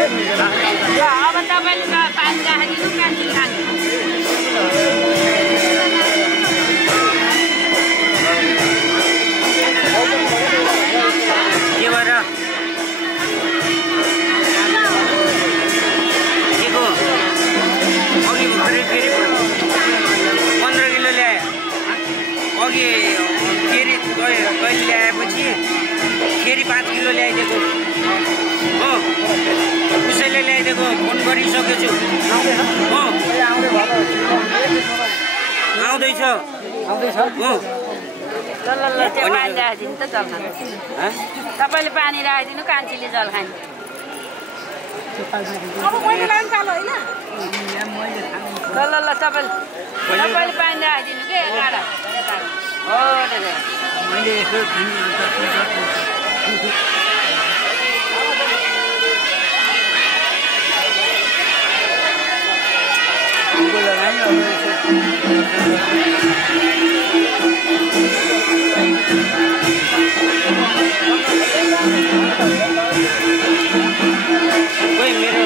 अब तपाईँले पानी राखिदिनु कान्छी खानु के भएर केको अघि भर्खरै फेरि 15 किलो ल्यायो अघि फेरि कहिले ल्याएपछि फेरि 5 किलो ल्याइदिएको हो उसैले ल्याइदिएको फोन गरिसकेको छु हो आउँदैछ हो ल पानी राखिदिनु त जल खानु तपाईँले पानी राखिदिनु कान्छीले जल खानु ल तपाईँले पानी राखिदिनु के गाडा हो मैले यसो कोही मेरो